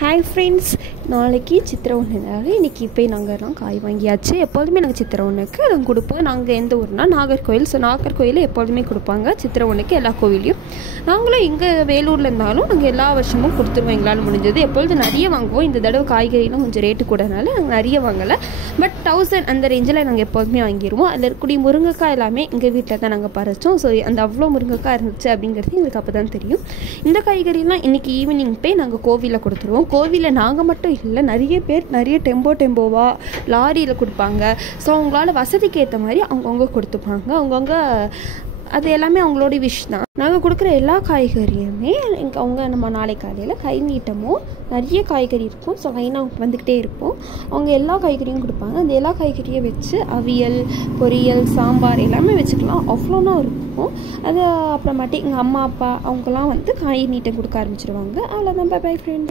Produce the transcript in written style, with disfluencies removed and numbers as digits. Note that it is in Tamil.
ஹாய் ஃப்ரெண்ட்ஸ், நாளைக்கு சித்திரை ஒன்றுனால இன்றைக்கி போய் நாங்கள்லாம் காய் வாங்கியாச்சு. எப்போதுமே நாங்கள் சித்திரை ஒன்றுக்கு நாங்கள் கொடுப்போம். நாங்கள் எந்த ஊர்னா நாகர்கோவில். ஸோ நாகர்கோவிலில் எப்போதுமே கொடுப்பாங்க சித்திரை ஒன்றுக்கு எல்லா கோவிலையும். நாங்களும் இங்கே வேலூரில் இருந்தாலும் நாங்கள் எல்லா வருஷமும் கொடுத்துருவோம் எங்களால் முடிஞ்சது. எப்பொழுது நிறைய வாங்குவோம். இந்த தடவை காய்கறிலாம் கொஞ்சம் ரேட்டு கூடனால நாங்கள் நிறைய வாங்கலை. பட் 1000 அந்த ரேஞ்சில் நாங்கள் எப்போதுமே வாங்கிடுவோம். அதில் இருக்கக்கூடிய முருங்கைக்காய் எல்லாமே எங்கள் வீட்டில் தான் நாங்கள் பறித்தோம். ஸோ அந்த அவ்வளோ முருங்கைக்காய் இருந்துச்சு அப்படிங்கிறது எங்களுக்கு அப்போ தான் தெரியும். இந்த காய்கறிலாம் இன்றைக்கி ஈவினிங் போய் நாங்கள் கோவிலில் கொடுத்துருவோம். கோவிலில் நாங்கள் மட்டும் இல்லை, நிறைய பேர் நிறைய டெம்போவாக லாரியில் கொடுப்பாங்க. ஸோ அவங்களால வசதிக்கு ஏற்ற மாதிரி அவங்கவுங்க கொடுத்துப்பாங்க. அவங்கவுங்க அது எல்லாமே அவங்களோட விஷ் தான். நாங்கள் கொடுக்குற எல்லா காய்கறியுமே அவங்க நம்ம நாளை காலையில் கை நீட்டமோ நிறைய காய்கறி இருக்கும். ஸோ லைனாக வந்துக்கிட்டே இருப்போம். அவங்க எல்லா காய்கறியும் கொடுப்பாங்க. அந்த எல்லா காய்கறியை வச்சு அவியல், பொரியல், சாம்பார் எல்லாமே வச்சுக்கலாம். அவ்வளோனா இருக்கும். அது அப்புறமாட்டி எங்கள் அம்மா அப்பா அவங்கெல்லாம் காய் நீட்டம் கொடுக்க ஆரம்பிச்சிடுவாங்க. அவ்வளோதான். By friend.